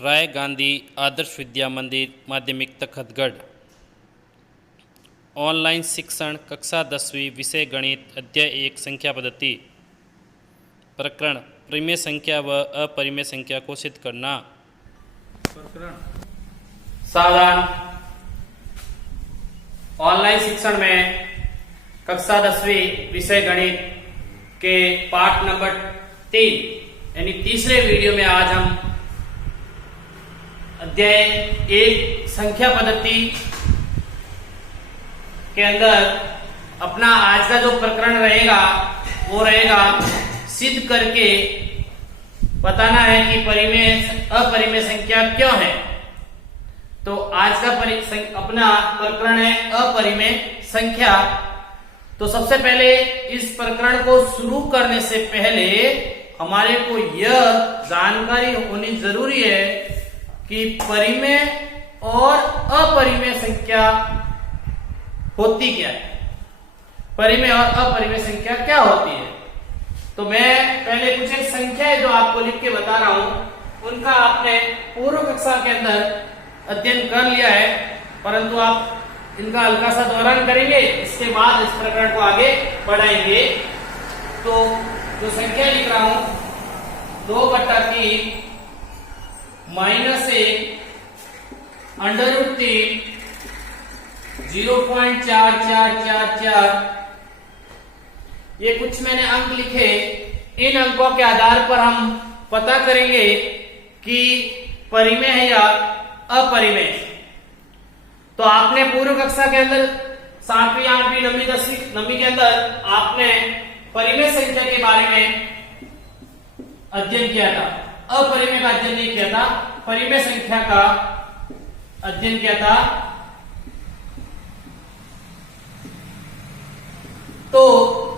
राय गांधी आदर्श विद्या मंदिर माध्यमिक तखतगढ़। ऑनलाइन शिक्षण कक्षा 10वीं विषय गणित अध्याय 1 संख्या पद्धति। प्रकरण परिमेय संख्या व अपरिमेय संख्या को सिद्ध करना। प्रकरण सावधान। ऑनलाइन शिक्षण में कक्षा 10वीं विषय गणित के पाठ नंबर 3 यानी तीसरे वीडियो में आज हम अध्याय 1 संख्या पद्धति के अंदर अपना आज का जो प्रकरण रहेगा वो रहेगा सिद्ध करके बताना है कि परिमेय अपरिमेय संख्या क्यों है। तो आज का अपना प्रकरण है अपरिमेय संख्या। तो सबसे पहले इस प्रकरण को शुरू करने से पहले हमारे को यह जानकारी होनी जरूरी है कि परिमेय और अपरिमेय संख्या होती क्या है, परिमेय और अपरिमेय संख्या क्या होती है। तो मैं पहले कुछ एक संख्याएं जो आपको लिख के बता रहा हूं उनका आपने पूर्व कक्षा के अंदर अध्ययन कर लिया है, परंतु आप इनका हल्का सा दोहरान करेंगे, इसके बाद इस प्रकरण को आगे बढ़ाएंगे। तो जो संख्या लिख रहा हूं 2/3 -1 √3 0.4444। ये कुछ मैंने अंक लिखे। इन अंकों के आधार पर हम पता करेंगे कि परिमेय है या अपरिमेय। तो आपने पूर्व कक्षा के अंदर 7वीं 8वीं 9वीं 10वीं 9वीं के अंदर आपने परिमेय संख्या के बारे में अध्ययन किया था, अपरिमेय का अध्ययन नहीं किया था, परिमेय संख्या का अध्ययन किया था। तो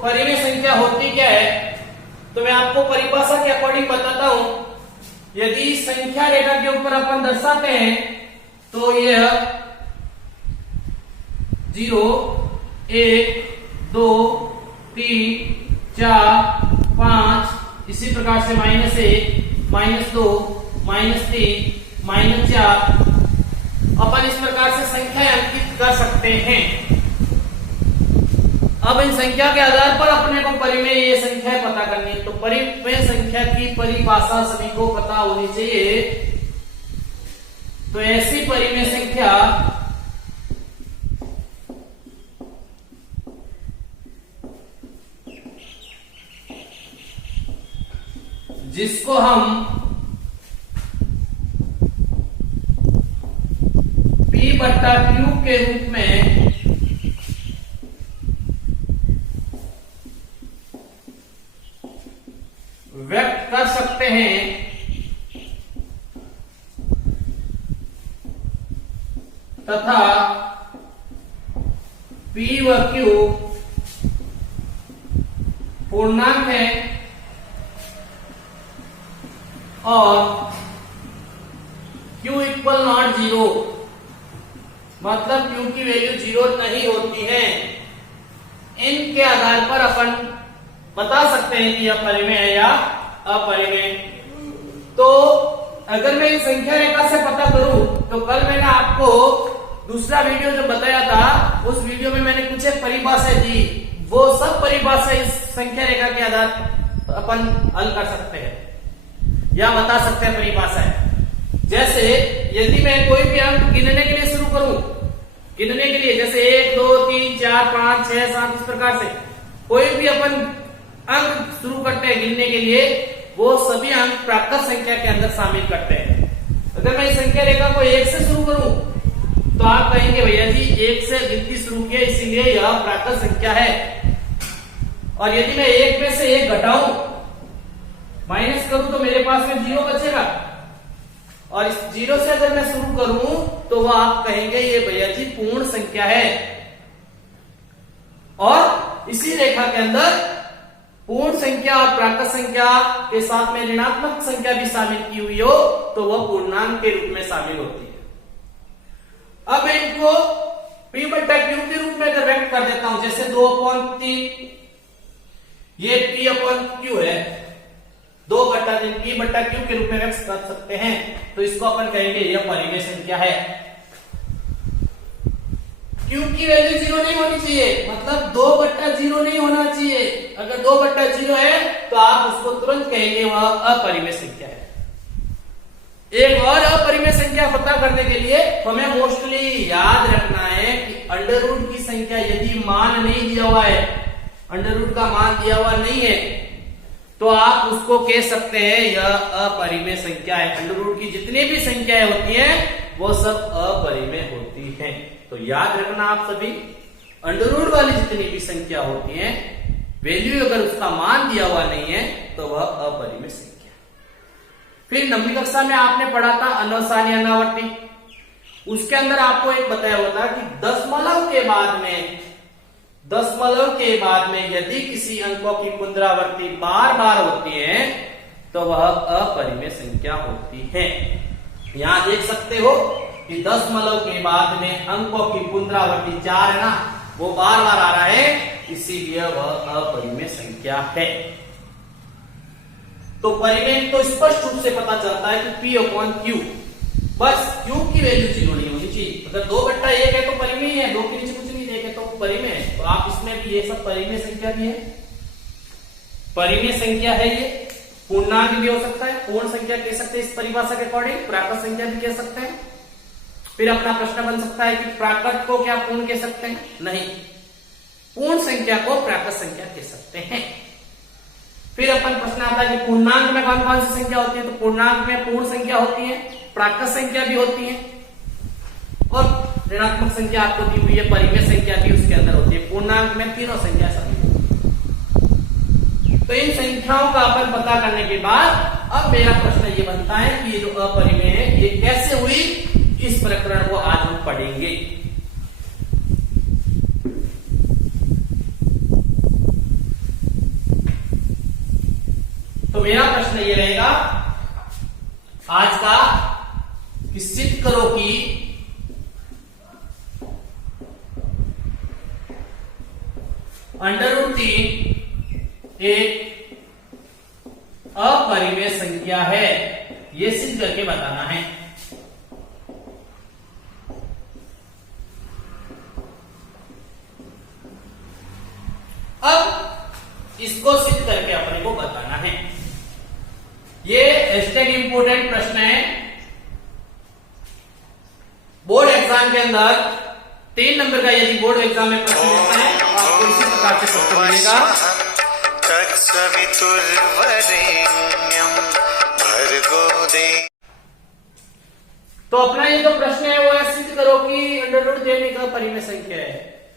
परिमेय संख्या होती क्या है, तो मैं आपको परिभाषा के अकॉर्डिंग बताता हूं। यदि संख्या रेखा के ऊपर अपन दर्शाते हैं तो यह 0 1 2 3 4 5 इसी प्रकार से -1 -2 -3 -4 अपन इस प्रकार से संख्याएं अंकित कर सकते हैं। अब इन संख्या के आधार पर अपने को परिमेय ये संख्या पता करनी है। तो परिमेय संख्या की परिभाषा सभी को पता होनी चाहिए। तो ऐसी परिमेय संख्या जिसको हम P/Q के रूप में व्यक्त कर सकते हैं, तथा P व Q पूर्णांक है और Q = 0, मतलब Q की वैल्यू 0 नहीं होती है। इनके आधार पर अपन बता सकते हैं कि यह परिमेय है या अपरिमेय। तो अगर मैं इस संख्या रेखा से पता करूं तो कल मैंने आपको दूसरा वीडियो जो बताया था उस वीडियो में मैंने कुछ एक परिभाषाएं दी, वो सब परिभाषा इस संख्या रेखा के आधार पर अपन हल कर सकते हैं या बता सकते हैं परिभाषाएं। जैसे यदि मैं कोई भी अंक गिनने के लिए शुरू करूं, गिनने के लिए जैसे 1 2 3 4 5 6 7 इस प्रकार से कोई भी अपन अंक शुरू करते हैं गिनने के लिए, वो सभी अंक प्राकृत संख्या के अंदर शामिल करते हैं। अगर मैं इस संख्या रेखा को 1 से शुरू करूं तो आप कहेंगे भैया जी 1 से गिनती शुरू की इसीलिए यह प्राकृत संख्या है। और यदि मैं 1 में से 1 घटाऊं, माइनस करूं, तो मेरे पास में 0 बचेगा। और इस 0 से अगर मैं शुरू करूं तो वह आप कहेंगे ये भैया जी पूर्ण संख्या है। और इसी रेखा के अंदर पूर्ण संख्या और प्राकृत संख्या के साथ में ऋणात्मक संख्या भी शामिल की हुई हो तो वह पूर्णांक के रूप में शामिल होती है। अब इनको P/Q के रूप में अगर व्यक्त कर देता हूं, जैसे 2/3 ये P/Q है, 2/3 p/q के रूप में व्यक्त कर सकते हैं। तो इसको अपन कहेंगे यह परिमेय संख्या है। q की वैल्यू 0 नहीं होनी चाहिए, मतलब 2/0 नहीं होना चाहिए। अगर 2/0 है तो आप उसको तुरंत कहेंगे वह अपरिमेय संख्या है। एक और अपरिमेय संख्या पता करने के लिए हमें मोस्टली याद रखना है कि अंडर रूट की संख्या यदि मान नहीं दिया हुआ है, अंडर रूट का मान दिया हुआ नहीं है, तो आप उसको कह सकते हैं यह अपरिमेय संख्या है। अंडर रूट की जितनी भी संख्याएं होती हैं वो सब अपरिमेय होती हैं। तो याद रखना आप सभी, अंडर रूट वाली जितनी भी संख्या होती हैं, वैल्यू अगर उसका मान दिया हुआ नहीं है तो वह अपरिमेय संख्या। फिर 9वीं कक्षा में आपने पढ़ा था अनवसानी अनावर्ती, उसके अंदर आपको एक बताया हुआ था कि दशमलव के बाद में यदि किसी अंकों की पुनरावृत्ति बार बार होती है तो वह अपरिमेय संख्या होती है। यहां देख सकते हो कि दशमलव के बाद में अंकों की पुनरावृत्ति 4 है ना, वो बार बार आ रहा है, इसीलिए वह अपरिमेय संख्या है। तो परिमेय तो स्पष्ट रूप से पता चलता है कि p/q, बस q की वैल्यू 0 नहीं होनी चाहिए। अगर 2/1 है तो परिमेय है, 2 के नीचे कुछ नहीं देखे तो परिमेय है। तो आप इसमें भी ये सब परिमेय संख्या भी है, परिमेय संख्या है। ये पूर्णांक भी हो सकता है, पूर्ण संख्या कह सकते हैं इस परिभाषा के अकॉर्डिंग, प्राकृत संख्या भी कह सकते हैं। फिर अपना प्रश्न बन सकता है कि प्राकृत को क्या पूर्ण कह सकते हैं? नहीं, पूर्ण संख्या को प्राकृत संख्या कह सकते हैं। फिर अपन प्रश्न आता है कि पूर्णांक में कौन कौन सी संख्या होती है? तो पूर्णांक में पूर्ण संख्या होती है, प्राकृत संख्या भी होती है, और ऋणात्मक संख्या आपको दी हुई है, परिमेय संख्या भी उसके अंदर होती है। पूर्णांक में तीनों संख्या सभी होती है। तो इन संख्याओं का अपन पता करने के बाद अब मेरा प्रश्न ये बनता है कि ये जो अपरिमेय है ये कैसे हुई, इस प्रकरण को आज हम पढ़ेंगे। तो मेरा प्रश्न ये रहेगा आज का कि सिद्ध करो कि √3 एक अपरिमेय संख्या है, ये सिद्ध करके बताना है। अब इसको सिद्ध करके अपने को बताना है। ये इंपोर्टेंट प्रश्न है। बोर्ड एग्जाम के अंदर 3 नंबर का यदि बोर्ड एग्जाम में प्रश्न होता है तो आपको इसी प्रकार से प्रश्न मिलेगा। तो अपना ये जो प्रश्न है वो है सिद्ध करो कि √3 एक अपरिमेय संख्या है।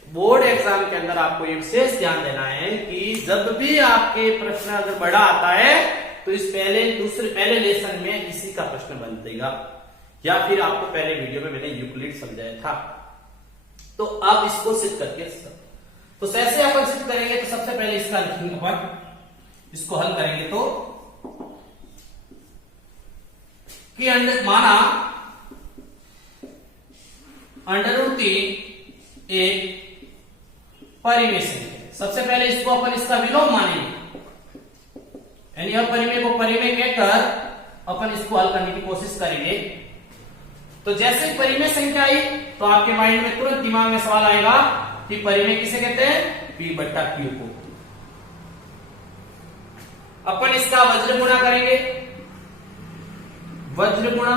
बोर्ड एग्जाम के अंदर आपको ये विशेष ध्यान देना है कि जब भी आपके प्रश्न अगर बड़ा आता है तो इस पहले लेसन में इसी का प्रश्न बन देगा, या फिर आपको पहले वीडियो में मैंने यूक्लिड समझाया था। तो आप इसको सिद्ध करके तो कैसे अपन सिद्ध करेंगे? तो सबसे पहले इसका लिखेंगे अपन, इसको हल करेंगे तो कि माना √3 एक परिमेय संख्या। सबसे पहले इसको अपन इसका विलोम मानेंगे, यानी अपरिमेय को परिमेय कहकर अपन इसको हल करने की कोशिश करेंगे। तो जैसे परिमेय संख्या आई तो आपके माइंड में तुरंत दिमाग में सवाल आएगा कि परिमेय किसे कहते हैं? p/q को। अपन इसका वज्र गुणा करेंगे, वज्र गुणा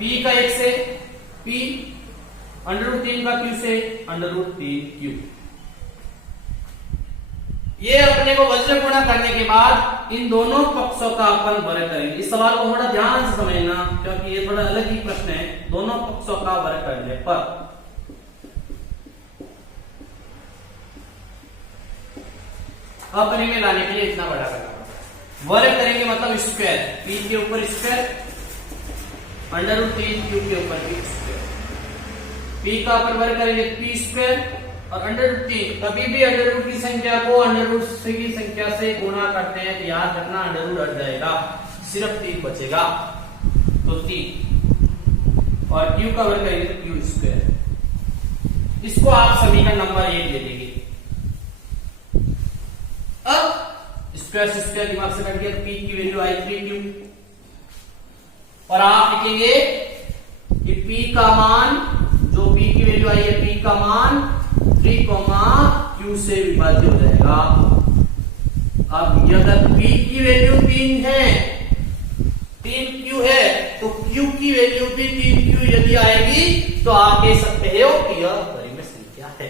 p का 1 से p, √3 का q से √3q। ये अपने को वज्र गुणा करने के बाद इन दोनों पक्षों का अपन वर्ग करेंगे। इस सवाल को थोड़ा ध्यान से समझना क्योंकि ये थोड़ा अलग ही प्रश्न है। दोनों पक्षों का वर्ग करने पर अपरिमेय लाने के लिए इतना बड़ा करना, वर्ग करेंगे मतलब स्क्वायर, p के ऊपर स्क्वायर, √3q के ऊपर भी स्क्वायर। p का अपन वर्ग करेंगे p² और √3। कभी भी √ की संख्या को √ की संख्या से गुणा करते हैं तो याद रखना √ हट जाएगा, सिर्फ 3 बचेगा, तो 3 और q का वर्ग करेंगे तो q²। इसको आप समीकरण नंबर 1 ले लेंगे। अब स्क्वायर से स्क्वायर दिमाग से कट गया, तो पी की वैल्यू आई 3q, और आप लिखेंगे कि पी का मान, जो पी की वैल्यू आई है, पी का मान 3, q से विभाज्य हो जाएगा। अब अगर पी की वैल्यू 3 है, 3q है, तो q की वैल्यू भी 3q यदि आएगी तो आप कह सकते हो कि यह परिमेय संख्या है।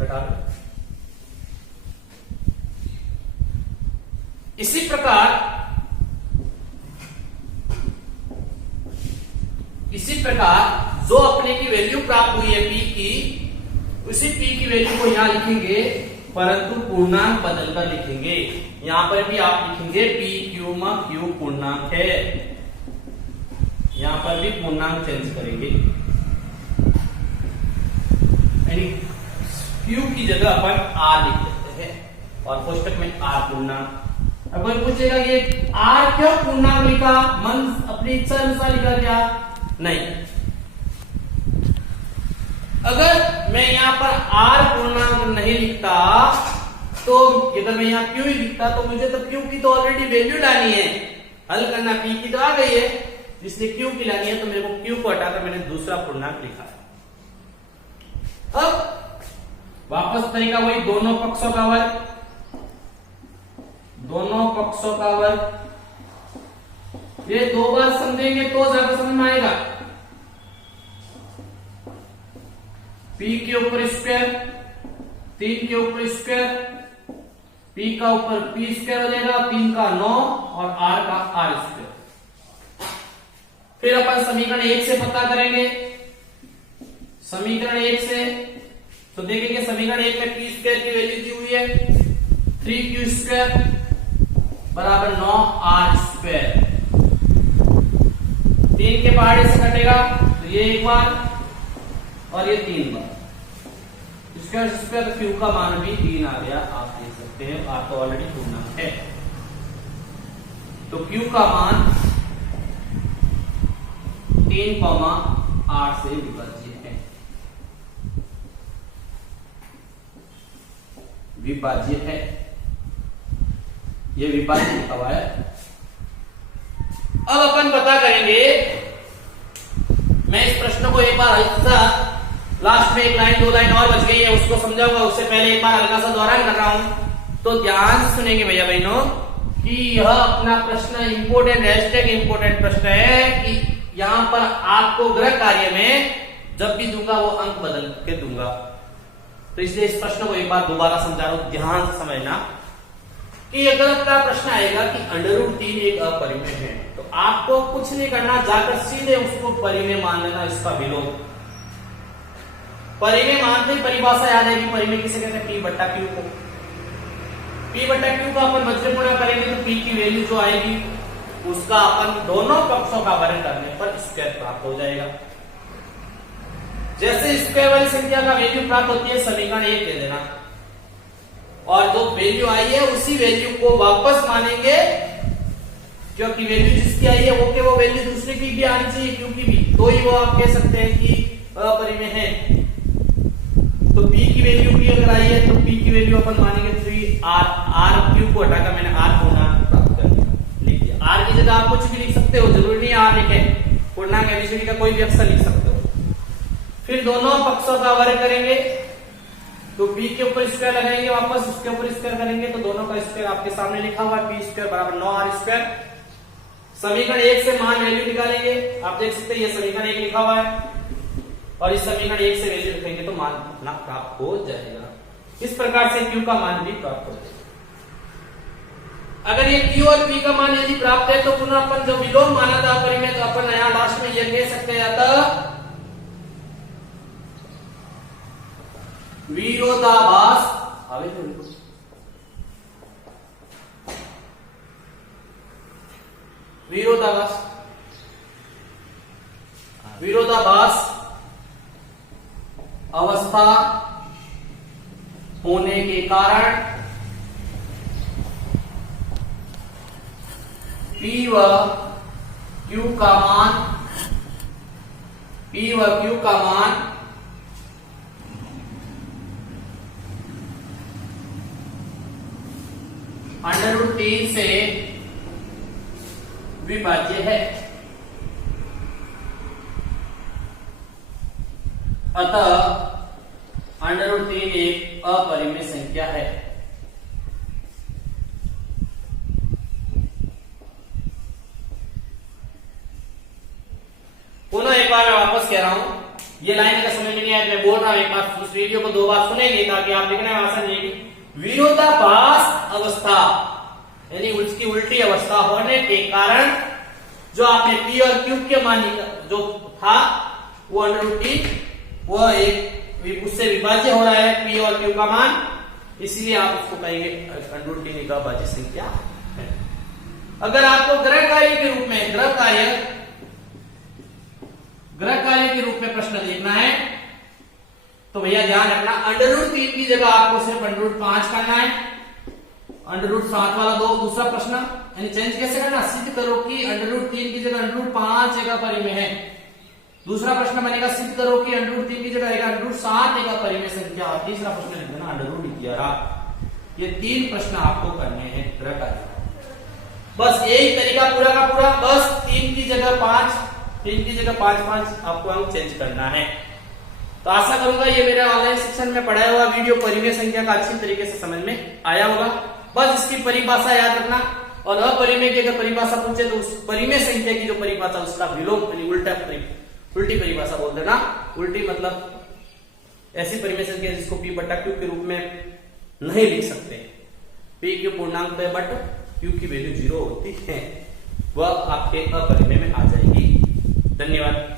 हटा दो। इसी प्रकार जो अपने की वैल्यू प्राप्त हुई है p की, उसी p की वैल्यू को यहां लिखेंगे, परंतु पूर्णांक बदलकर लिखेंगे। यहां पर भी आप लिखेंगे p q में q पूर्णांक है, यहां पर भी पूर्णांक चेंज करेंगे, यानी q की जगह अपन r लिख देते हैं और कोष्टक में r पूर्णांक। अब कोई पूछेगा ये r क्यों पूर्णांक लिखा, मन अपनी इच्छा अनुसार लिखा क्या? नहीं, अगर मैं यहां पर r पूर्णांक नहीं लिखता, तो अगर मैं यहां q ही लिखता, तो मुझे तो q की तो ऑलरेडी वैल्यू डालनी है, हल करना, p की तो आ गई है, इसलिए q की लानी है, तो मेरे को q को हटाकर मैंने दूसरा पूर्णांक लिखा है। अब वापस तरीका वही, दोनों पक्षों का वर्ग, दोनों पक्षों का वर्ग, ये 2 बार समझेंगे तो ज्यादा समझ में आएगा। p के ऊपर स्क्वायर, 3 के ऊपर स्क्वायर, p का ऊपर p स्क्वायर हो जाएगा, 3 का 9 और r का r स्क्वायर। फिर अपन समीकरण 1 से पता करेंगे, समीकरण 1 से तो देखेंगे समीकरण 1 में p स्क्वायर की वैल्यू दी हुई है 3q स्क्वायर बराबर 9r स्क्वायर। 3 के पहाड़े से कटेगा तो ये एक बार और ये 3 बार, स्क्वायर स्क्वायर q का मान भी 3 आ गया, आप देख सकते हैं, आप तो ऑलरेडी पूर्णांक है, तो q का मान 3, 8 से विभाज्य है, विभाज्य है, ये विभाज्य लिखा हुआ है। अब अपन पता करेंगे, मैं इस प्रश्न को एक बार हिस्सा लास्ट में 1 लाइन 2 लाइन और बच गई है, उसको समझाऊंगा, उससे पहले एक बार हल्का सा दोहरान कर रहा हूं, तो ध्यान से सुनेंगे भैया बहनों कि यह अपना प्रश्न इंपोर्टेंट, हैशटैग इंपोर्टेंट प्रश्न है, कि यहां पर आपको गृह कार्य में जब भी दूंगा वो अंक बदल के दूंगा, तो इसलिए इस प्रश्न को एक बार दोबारा समझा रहा हूं, ध्यान से समझना कि अगर अपना प्रश्न आएगा कि √3 एक अपरिमेय है, तो आपको कुछ नहीं करना, जाकर सीधे उसको परिमेय मान लेना, इसका विलोम। परिमेय मानते ही परिभाषा याद आएगी, परिमेय किसे कहते हैं? p बट्टा q को। p बट्टा q का अपन वज्रपूर्ण करेंगे तो p की वैल्यू जो आएगी उसका अपन दोनों पक्षों का वर्ग करने पर स्क्वायर प्राप्त हो जाएगा। जैसे स्क्वायर वाली संख्या का वैल्यू प्राप्त होती है, समीकरण 1 दे देना, और जो वैल्यू आई है उसी वैल्यू को वापस मानेंगे, क्योंकि वैल्यू जिसकी आई है वो वैल्यू दूसरे की भी आनी चाहिए, क्योंकि भी तो ही वो आप कह सकते हैं कि अपरिमेय है। तो p की वैल्यू भी अगर आई है तो p की वैल्यू अपन मानेंगे 3r q को हटाकर मैंने r पूर्णांक प्राप्त कर दिया, लिख दिया। r की जगह आप कुछ भी लिख सकते हो, जरूरी नहीं r लिखे, पूर्णांक एबीसीडी का कोई भी अक्षर लिख सकते हो। फिर दोनों पक्षों का वर्ग करेंगे, तो p के ऊपर स्क्वायर लगाएंगे, वापस उसके ऊपर स्क्वायर करेंगे, तो दोनों का स्क्वायर आपके सामने लिखा हुआ है, p स्क्वायर बराबर 9r स्क्वायर। समीकरण 1 से मान वैल्यू निकालेंगे, आप देख सकते हैं ये समीकरण 1 लिखा हुआ है, और इस समीकरण 1 से वैल्यू लिखेंगे तो मान अपना प्राप्त हो जाएगा। इस प्रकार से q का मान भी प्राप्त हो जाएगा। अगर ये q और p का मान यदि प्राप्त है, तो पुनः अपन जो विलोम माना था अपरिमेय, तो अपन यहाँ लास्ट में ये कह सकते हैं अतः विरोधाभास विरोधाभास अवस्था होने के कारण p व q का मान √3 से विभाज्य है। अतः √3 एक अपरिमेय संख्या है। पुनः एक बार मैं वापस कह रहा हूं, ये लाइन का समझ में नहीं आया, मैं बोल रहा हूं, एक बार उस वीडियो को 2 बार सुनेंगे ताकि आप लिखने में आसान रहेगी। विरोधाभास अवस्था यानी उसकी उल्टी अवस्था होने के कारण जो आपने P और Q के मान जो था वो √3 वो एक उससे विभाज्य हो रहा है P और Q का मान, इसलिए आप उसको कहेंगे √3 एक अभाज्य संख्या है। अगर आपको ग्रह कार्य के रूप में ग्रह कार्य के रूप में प्रश्न लिखना है तो भैया ध्यान रखना, √3 की जगह आपको सिर्फ √5 करना है। √7 वाला दूसरा प्रश्न यानी चेंज कैसे करना, सिद्ध करो कि √3 की जगह √5 एक अपरिमेय है। दूसरा प्रश्न बनेगा सिद्ध करो कि √3 की जगह √7 एक अपरिमेय संख्या। और तीसरा प्रश्न लिख देना √11। ये 3 प्रश्न आपको करने हैं ग्रह कार्य। बस यही तरीका पूरा का पूरा, बस 3 की जगह 5 आपको अंक चेंज करना है। तो आशा करूंगा ये मेरे ऑनलाइन सेक्शन में पढ़ाया हुआ वीडियो परिमेय संख्या का अच्छी तरीके से समझ में आया होगा। बस इसकी परिभाषा याद रखना, और अपरिमेय की अगर परिभाषा पूछे तो उस परिमेय संख्या की जो परिभाषा उसका विलोम यानी उल्टी परिभाषा बोल देना। उल्टी मतलब ऐसी परिमेय संख्या जिसको P/Q के रूप में नहीं लिख सकते। P की पूर्णांक है बट Q की वैल्यू 0 होती है, वह आपके अपरिमेय में आ जाएगी। धन्यवाद।